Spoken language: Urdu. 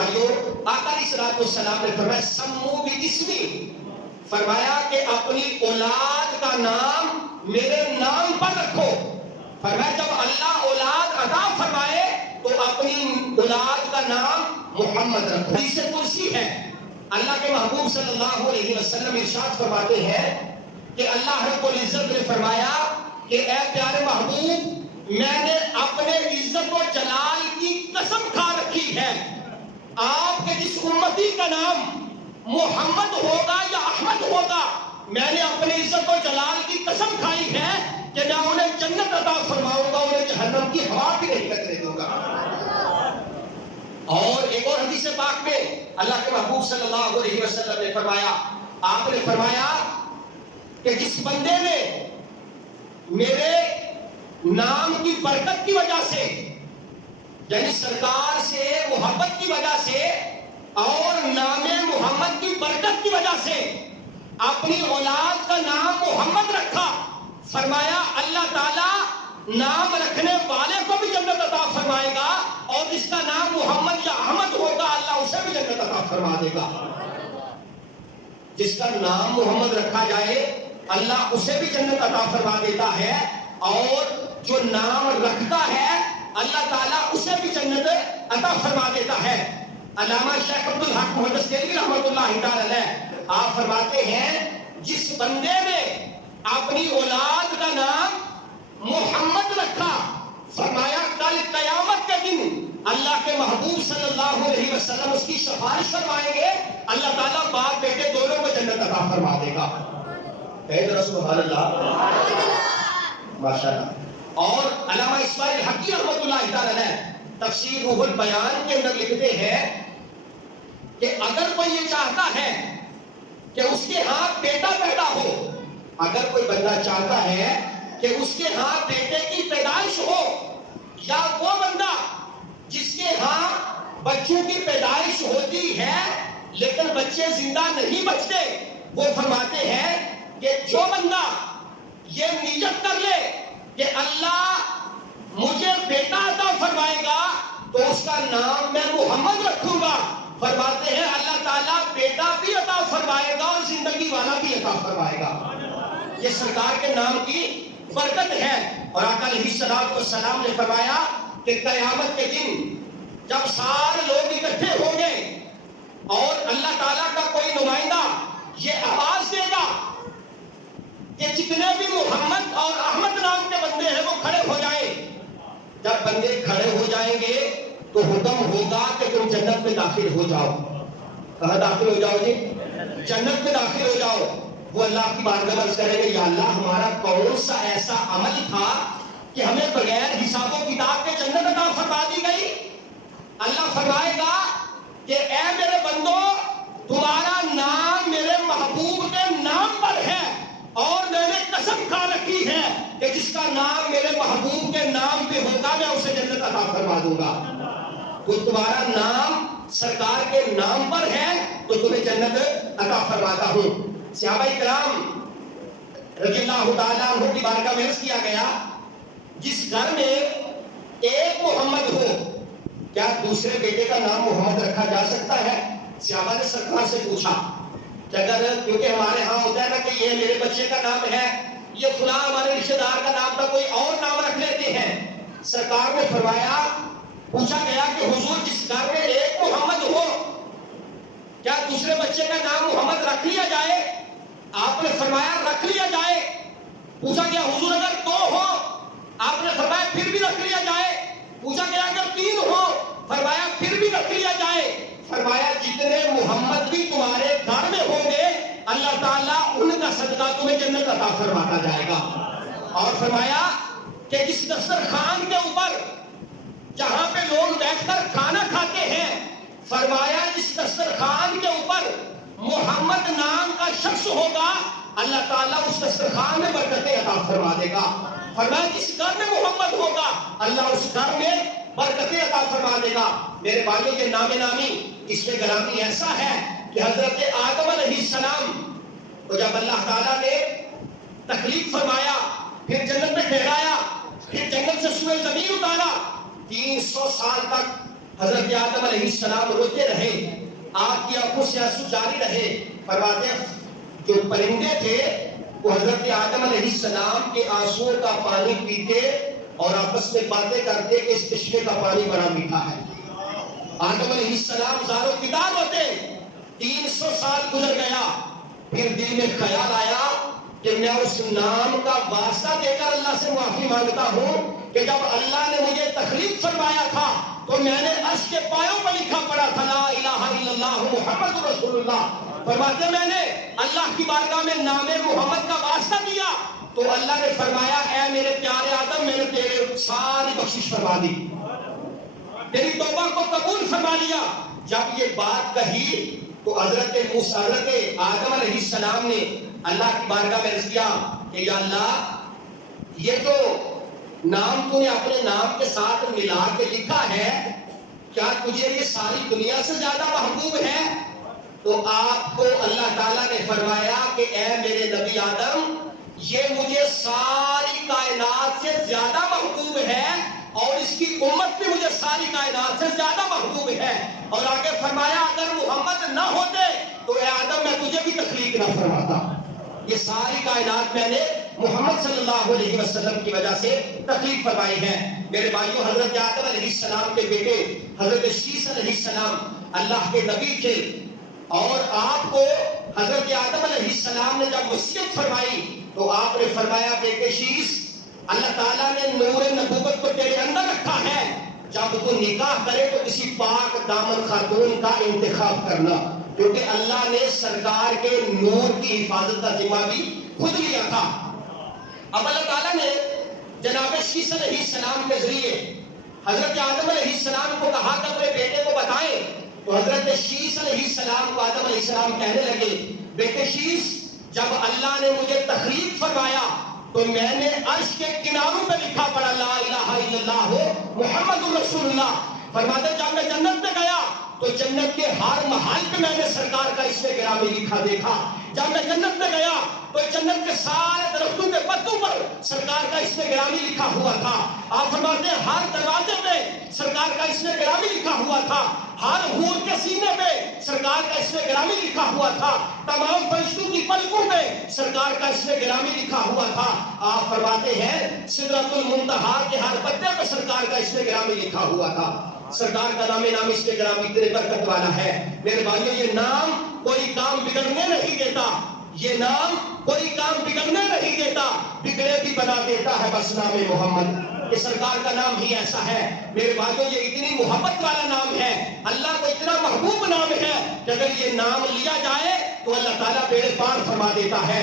بھائیو، آقا علیہ الصلوۃ والسلام نے فرمایا سمو باسمی، فرمایا کہ اپنی اولاد کا نام میرے نام پر رکھو. فرمایا جب اللہ اولاد عطا فرمائے تو اپنی اولاد کا نام محمد رکھو. حدیث قدسی ہے، اللہ کے محبوب صلی اللہ علیہ وسلم ارشاد فرماتے ہیں کہ اللہ رب العزت نے فرمایا کہ اے پیارے محبوب، میں نے اپنے عزت و جلال کی قسم کھا رکھی ہے، آپ کے جس امتی کا نام محمد ہوگا یا احمد ہوگا، میں نے اپنے عزت و جلال کی قسم کھائی ہے کہ میں انہیں جنت عطا فرماؤں گا، انہیں جہنم کی ہوا بھی نہیں لگنے دوں گا. اور ایک اور حدیث پاک میں اللہ کے محبوب صلی اللہ علیہ وسلم نے فرمایا، آپ نے فرمایا کہ جس بندے نے میرے نام کی برکت کی وجہ سے، یعنی سرکار سے محبت کی وجہ سے اور نام محمد کی برکت کی وجہ سے اپنی اولاد کا نام محمد رکھا، فرمایا اللہ تعالی نام رکھنے والے کو بھی جنت عطا فرمائے گا، اور جس کا نام محمد یا احمد ہوگا اللہ اسے بھی جنت عطا فرما دے گا. جس کا نام محمد رکھا جائے اللہ اسے بھی جنت عطا فرما دیتا ہے، اور جو نام رکھتا ہے اللہ تعالیٰ اسے بھی جنت عطا فرما دیتا ہے. علامہ شیخ عبدالحق محدث دہلوی رحمۃ اللہ تعالی علیہ آپ فرماتے ہیں جس بندے نے اپنی اولاد کا نام محمد رکھا، فرمایا کل قیامت کے دن اللہ کے محبوب صلی اللہ علیہ وسلم اس کی سفارش فرمائیں گے، اللہ تعالیٰ باپ بیٹے دونوں کو جنت عطا فرما دے گا. سبحان اللہ، ماشاء اللہ. اور علامہ اسماعیل حقی رحمۃ اللہ تعالی علیہ تفسیر روح البیان کے اندر لکھتے ہیں کہ اگر کوئی یہ چاہتا ہے کہ اس کے ہاں بیٹا پیدا ہو، اگر کوئی بندہ چاہتا ہے کہ اس کے ہاں بیٹے کی پیدائش ہو، یا وہ بندہ جس کے ہاں بچوں کی پیدائش ہوتی ہے لیکن بچے زندہ نہیں بچتے، وہ فرماتے ہیں کہ جو بندہ یہ نیت کر لے کہ اللہ مجھے بیٹا عطا فرمائے گا تو اس کا نام میں محمد رکھوں گا، فرماتے ہیں اللہ تعالیٰ بیٹا بھی عطا فرمائے گا اور زندگی والا بھی عطا فرمائے گا. یہ سرکار کے نام کی برکت ہے. اور آقا علیہ الصلوۃ والسلام نے فرمایا کہ قیامت کے دن جب سارے لوگ اکٹھے ہوں گے اور اللہ تعالیٰ کا کوئی نمائندہ یہ آواز دے گا کہ جتنے بھی محمد اور احمد نام کے بندے ہیں وہ کھڑے ہو جائیں. جب بندے کھڑے ہو جائیں گے تو حکم ہوگا کہ تم جنت میں داخل ہو جاؤ. کہاں داخل ہو جاؤ جی؟ جنت میں داخل ہو جاؤ. وہ اللہ کی بارگاہ میں عرض کریں گے یا اللہ ہمارا کون سا ایسا عمل تھا کہ ہمیں بغیر حساب و کتاب کے جنت عطا فرما دی گئی. اللہ فرمائے گا کہ اے میرے بندو، تمہارا نام میرے محبوب کے نام پر ہے، اور میں نے قسم کھا رکھی ہے کہ جس کا نام میرے محبوب کے نام پہ ہوگا میں اسے جنت عطا فرما دوں گا. تو تمہارا نام سرکار کے نام پر ہے تو تمہیں جنت عطا فرماتا ہوں. صحابہ کرام رضی اللہ تعالیٰ عنہ کی بارگاہ میں عرض کیا گیا جس گھر میں ایک محمد ہو کیا دوسرے بیٹے کا نام محمد رکھا جا سکتا ہے؟ صحابہ نے سرکار سے پوچھا کہ اگر، کیونکہ ہمارے ہاں ہوتا ہے نا کہ یہ میرے بچے کا نام ہے، یہ فلاں ہمارے رشتہ دار کا نام تھا، کوئی اور نام رکھ لیتے ہیں. سرکار نے فرمایا، پوچھا گیا کہ حضور جس گھر میں ایک محمد ہو کیا دوسرے بچے کا نام محمد رکھ لیا جائے؟ آپ نے فرمایا رکھ لیا جائے. پوچھا گیا حضور اگر دو ہو؟ آپ نے فرمایا پھر بھی رکھ لیا جائے. پوچھا گیا اگر تین ہو؟ فرمایا پھر بھی رکھ لیا جائے. فرمایا جتنے محمد بھی تمہارے گھر میں ہوں گے اللہ تعالیٰ ان کا صدقہ تمہیں جنت عطا فرماتا جائے گا. اور فرمایا کہ جس دسترخوان کے اوپر جہاں پہ لوگ بیٹھ کر کھانا کھاتے ہیں، فرمایا جس دسترخوان کے اوپر محمد نام کا شخص ہوگا اللہ تعالیٰ اس دسترخوان میں برکتیں عطا فرما دے گا. فرمایا جس گھر میں محمد ہوگا اللہ اس گھر میں برکتیں عطا فرما دے گا. میرے بھائیوں یہ نام نامی اس میں گرامی ایسا ہے کہ حضرت آدم علیہ السلام کو جب اللہ تعالیٰ نے تخلیق فرمایا، پھر جنت میں ٹھہرایا، پھر جنت سے سوئے زمین اتارا، 300 سال تک حضرت آدم علیہ السلام روتے رہے، آپ کی آنکھوں سے آنسو جاری رہے. فرماتے ہیں جو پرندے تھے وہ حضرت آدم علیہ السلام کے آنسوؤں کا پانی پیتے اور آپس میں باتیں کرتے کہ اس چشمے کا پانی بڑا میٹھا ہے. آدم علیہ السلام زار و فدار ہوتے. 300 سال گزر گیا، پھر دل میں خیال آیا کہ میں اس نام کا واسطہ دے کر اللہ سے معافی مانگتا ہوں کہ جب اللہ نے مجھے تخلیق فرمایا تھا تو میں نے عرش کے پایوں پر لکھا پڑا تھا لا الہ الا اللہ محمد رسول اللہ. فرماتے میں نے اللہ کی بارگاہ میں نام محمد کا واسطہ دیا تو اللہ نے فرمایا اے میرے پیارے آدم میں نے تیرے ساری بخشش فرما دی، تیری توبہ کو قبول فرما لیا. جب یہ بات کہی تو حضرت آدم علیہ السلام نے اللہ کی بارگاہ میں عرض کیا کہ یا اللہ یہ جو نام تو نے اپنے نام کے ساتھ ملا کے لکھا ہے کیا تجھے یہ ساری دنیا سے زیادہ محبوب ہے؟ تو آپ کو اللہ تعالیٰ نے فرمایا کہ اے میرے نبی آدم یہ مجھے ساری کائنات سے زیادہ محبوب ہے اور اس کی امت بھی مجھے ساری کائنات سے زیادہ محبوب ہے. اور آگے فرمایا اگر محمد نہ ہوتے تو اے آدم میں تجھے بھی تخلیق نہ فرماتا. یہ ساری کائنات میں نے محمد صلی اللہ علیہ وسلم کی وجہ سے تخلیق فرمائی ہے. میرے بھائیوں حضرت آدم علیہ السلام کے بیٹے حضرت شیس علیہ السلام اللہ کے نبی تھے اور آپ کو حضرت آدم علیہ السلام نے جب وصیت فرمائی تو آپ نے فرمایا بیٹے شیس اللہ تعالیٰ نے نور نبوت کو تیرے اندر رکھا ہے، جب تو نکاح کرے تو کسی پاک دامن خاتون کا انتخاب کرنا، کیونکہ اللہ نے سرکار کے نور کی حفاظت کا ذمہ بھی خود لیا تھا. اب اللہ تعالیٰ نے جناب شیس علیہ السلام کے ذریعے حضرت آدم علیہ السلام کو کہا کہ اپنے بیٹے کو بتائیں. تو حضرت شیس علیہ السلام کو آدم علیہ السلام کہنے لگے بیٹے شیس جب اللہ نے مجھے تخلیق فرمایا تو میں نے عرش کے کناروں پہ لکھا پڑا لا الہ الا اللہ محمد رسول اللہ. فرماتے جب میں جنت میں گیا تو جنت کے ہر محل پہ میں نے سرکار کا اسم گرامی لکھا دیکھا. جب میں جنت میں گیا تو جنت کے سارے درختوں کے پتوں پر سرکار کا اسم گرامی لکھا ہوا تھا. آپ فرماتے ہیں ہر دروازے پہ سرکار کا اسم گرامی لکھا ہوا تھا، ہر حور کے سینے پہ سرکار کا اسم گرامی لکھا ہوا تھا، تمام فرشتوں کی پلکوں پہ سرکار کا اسم گرامی لکھا ہوا تھا. آپ فرماتے ہیں سدرۃ المنتہا کے ہر پتے پہ سرکار کا اسم گرامی لکھا ہوا تھا. سرکار کا نام اس کے گرامی اتنے برکت والا ہے. میرے بھائیوں یہ نام کوئی کام بگڑنے نہیں دیتا، یہ نام کوئی کام بگڑنے نہیں دیتا، بگڑے بھی بنا دیتا ہے بس نام محمد. یہ سرکار کا نام ہی ایسا ہے. میرے بھائیوں یہ اتنی محبت والا نام ہے، اللہ کو اتنا محبوب نام ہے کہ اگر یہ نام لیا جائے تو اللہ تعالیٰ بیڑے پار فرما دیتا ہے.